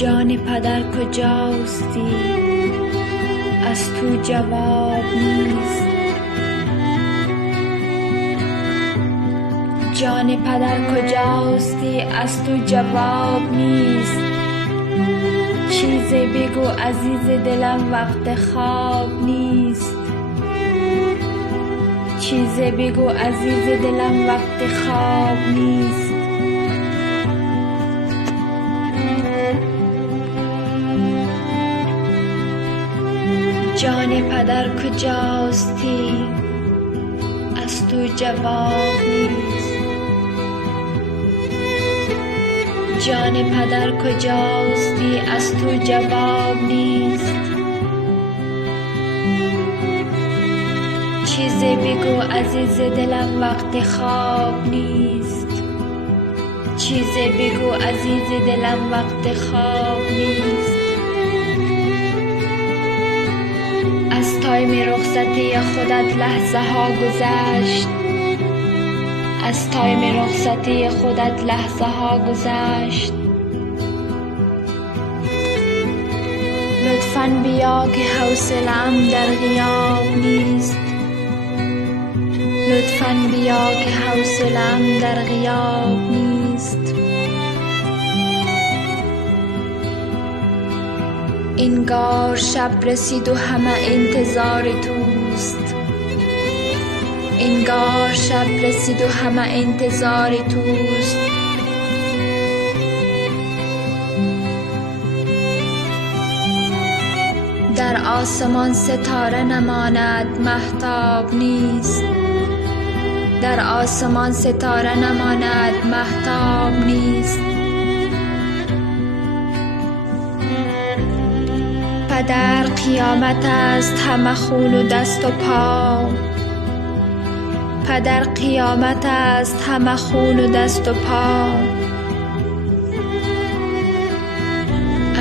جان پدر کجاستی؟ از تو جواب نیست. جان پدر کجاستی؟ از تو جواب نیست. چیزی بگو عزیز دلم وقت خواب نیست. چیزی بگو عزیز دلم وقت خواب نیست. جان پدر کجاستی؟ از تو جواب نیست. جان پدر کجاستی؟ از تو جواب نیست. چیزی بگو عزیز دلم وقت خواب نیست. چیزی بگو عزیز دلم وقت خواب نیست. از تایم رخصتی خودت لحظه ها گذشت. از تایم رخصتی خودت لحظه ها گذشت. لطفاً بیا که حوصله‌ام در غیاب نیست. لطفاً بیا که حوصله‌ام در غیاب نیست. انگار شب رسید و همه انتظار توست. انگار شب رسید و همه انتظار توست. در آسمان ستاره نماند مهتاب نیست. در آسمان ستاره نماند مهتاب نیست. پدر قیامت است همه خون و دست و پا. پدر قیامت است همه خون و دست و پا.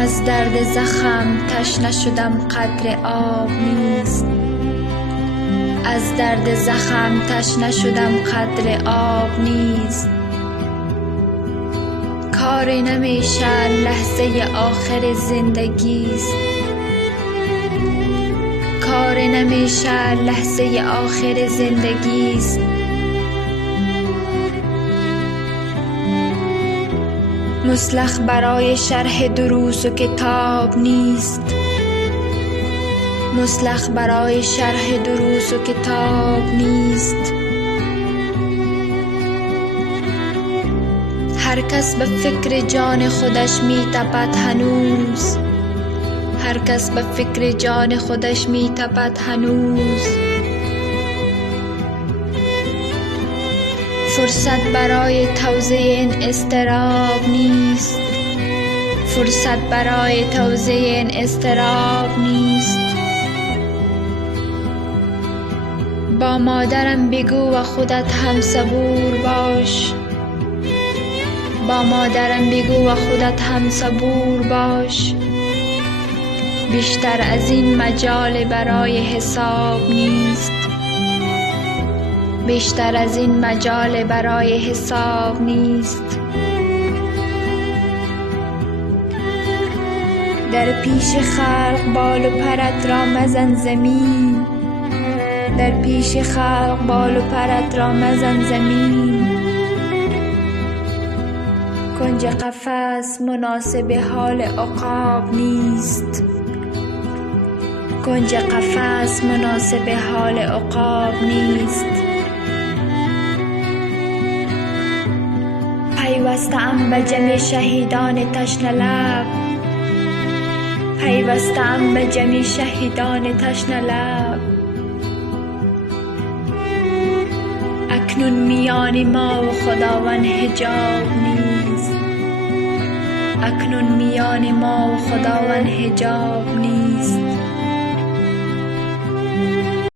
از درد زخم تشنه شدم قطره آب نیست. از درد زخم تشنه شدم قطره آب نیست. کاری نمیشه لحظه آخر زندگیست. کاری نمیشه لحظه آخر زندگیست. مسلخ برای شرح دروس و کتاب نیست. مسلخ برای شرح دروس و کتاب نیست. هر کس به فکر جان خودش می تپد هنوز. هر کس به فکر جان خودش می تپد هنوز. فرصت برای توزیع این اضطراب نیست. فرصت برای توزیع این اضطراب نیست. با مادرم بگو و خودت هم صبور باش. با مادرم بگو و خودت هم صبور باش. بیشتر از این مجال برای حساب نیست. بیشتر از این مجال برای حساب نیست. در پیش خلق بال و پرت را مزن زمین. در پیش خلق بال و پرت را مزن زمین. کنج قفس مناسب حال عقاب نیست. کنج قفس مناسب حال عقاب نیست. پیوسته‌ام به جمع شهیدان تشنه لب. پیوسته‌ام به جمع شهیدان تشنه لب. اکنون میان ما و خداوند حجاب نیست. اکنون میان ما و خداوند حجاب نیست.